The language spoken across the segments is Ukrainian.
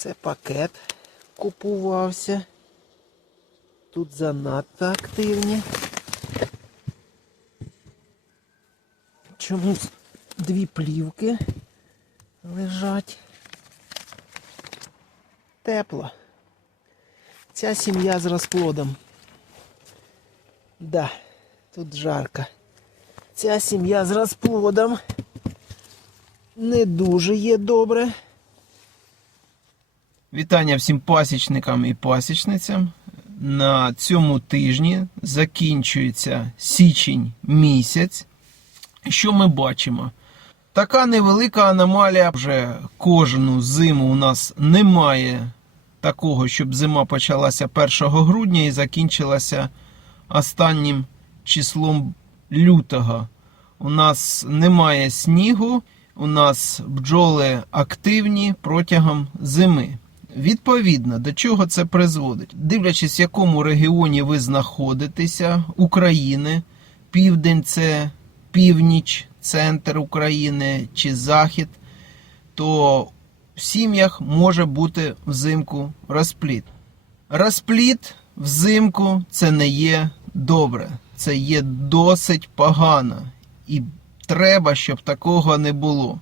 Це пакет купувався. Тут занадто активні. Чомусь дві плівки лежать. Тепло. Ця сім'я з розплодом. Да, тут жарко. Ця сім'я з розплодом не дуже є добре. Вітання всім пасічникам і пасічницям. На цьому тижні закінчується січень місяць. Що ми бачимо? Така невелика аномалія. Вже кожну зиму у нас немає такого, щоб зима почалася 1 грудня і закінчилася останнім числом лютого. У нас немає снігу, у нас бджоли активні протягом зими. Відповідно, до чого це призводить? Дивлячись, в якому регіоні ви знаходитеся України, південь це північ, центр України чи захід, то в сім'ях може бути взимку розпліт. Розпліт взимку це не є добре, це є досить погано. І треба, щоб такого не було.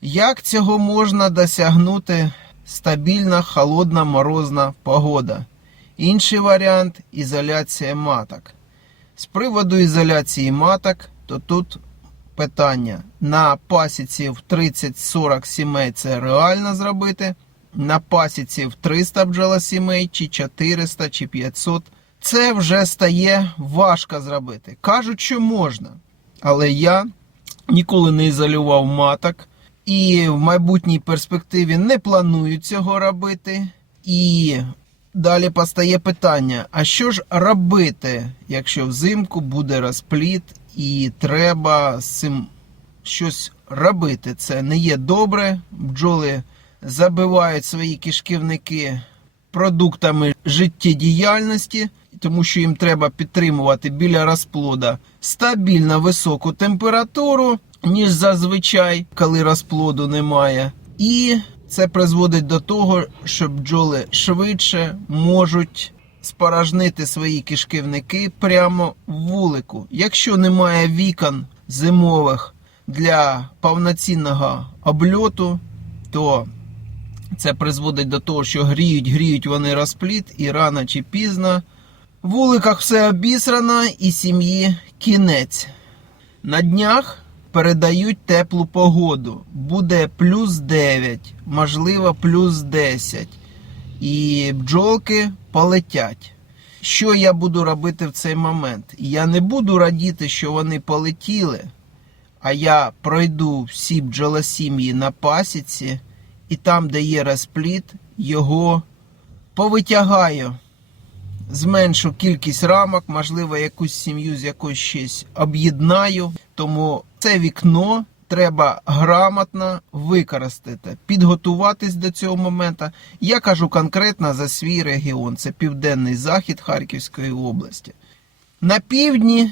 Як цього можна досягнути? Стабільна холодна морозна погода. Інший варіант ізоляція маток. З приводу ізоляції маток, то тут питання: на пасіці в 30-40 сімей це реально зробити. На пасіці в 300 бджолосімей, чи 400, чи 500. Це вже стає важко зробити. Кажуть, що можна. Але я ніколи не ізолював маток. І в майбутній перспективі не планую цього робити. І далі постає питання: а що ж робити, якщо взимку буде розпліт і треба з цим щось робити? Це не є добре. Бджоли забивають свої кишківники продуктами життєдіяльності, тому що їм треба підтримувати біля розплода стабільно високу температуру ніж зазвичай, коли розплоду немає. І це призводить до того, що бджоли швидше можуть споражнити свої кишківники прямо в вулику. Якщо немає вікон зимових для повноцінного обльоту, то це призводить до того, що гріють, гріють вони розпліт, і рано чи пізно вуликах все обісрано і сім'ї кінець. На днях передають теплу погоду. Буде плюс 9, можливо, плюс 10. І бджолки полетять. Що я буду робити в цей момент? Я не буду радіти, що вони полетіли, а я пройду всі бджолосім'ї на пасіці, і там, де є розпліт, його повитягаю. Зменшу кількість рамок, можливо, якусь сім'ю з якоюсь щось об'єднаю. Тому це вікно треба грамотно використати, підготуватись до цього моменту. Я кажу конкретно за свій регіон. Це південний захід Харківської області. На півдні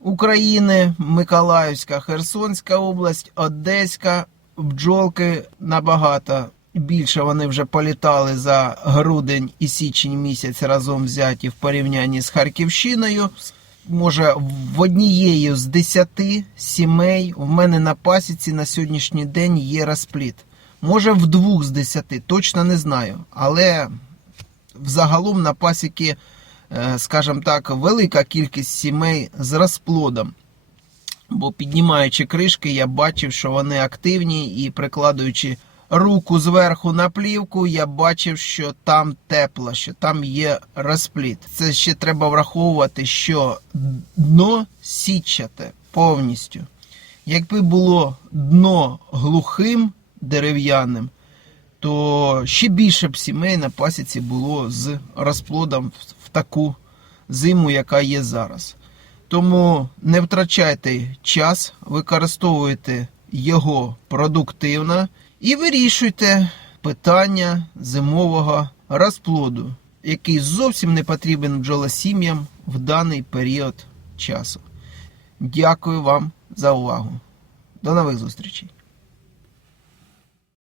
України Миколаївська, Херсонська область, Одеська, бджолки набагато більше вони вже політали за грудень і січень місяць разом взяті в порівнянні з Харківщиною. Може, в однієї з десяти сімей в мене на пасіці на сьогоднішній день є розпліт. Може, в двох з десяти, точно не знаю. Але взагалом на пасіки, е, скажімо так, велика кількість сімей з розплодом. Бо піднімаючи кришки, я бачив, що вони активні і прикладаючи руку зверху на плівку, я бачив, що там тепло, що там є розпліт. Це ще треба враховувати, що дно січате повністю. Якби було дно глухим дерев'яним, то ще більше б сімей на пасіці було з розплодом в таку зиму, яка є зараз. Тому не втрачайте час, використовуйте його продуктивно і вирішуйте питання зимового розплоду, який зовсім не потрібен бджолосім'ям в даний період часу. Дякую вам за увагу. До нових зустрічей!